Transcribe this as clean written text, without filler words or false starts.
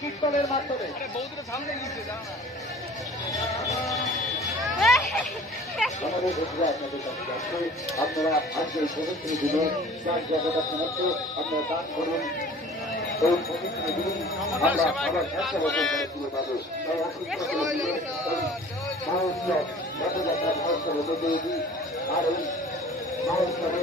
কীর্তনের মাধ্যমে আমাদের বন্ধুরা আপনাদের কাছে যাচ্ছে, আপনারা আজকে এই পবিত্র দিনে যার জায়গাটা সমস্ত আপনারা দান করুন। এই পবিত্র দিন আমরা আবার 100 বছর পরে ফিরে পাবো। তাই অসুস্থ রথযাত্রা মহোৎসবে যোগ দিই। আর এই মহোৎসবে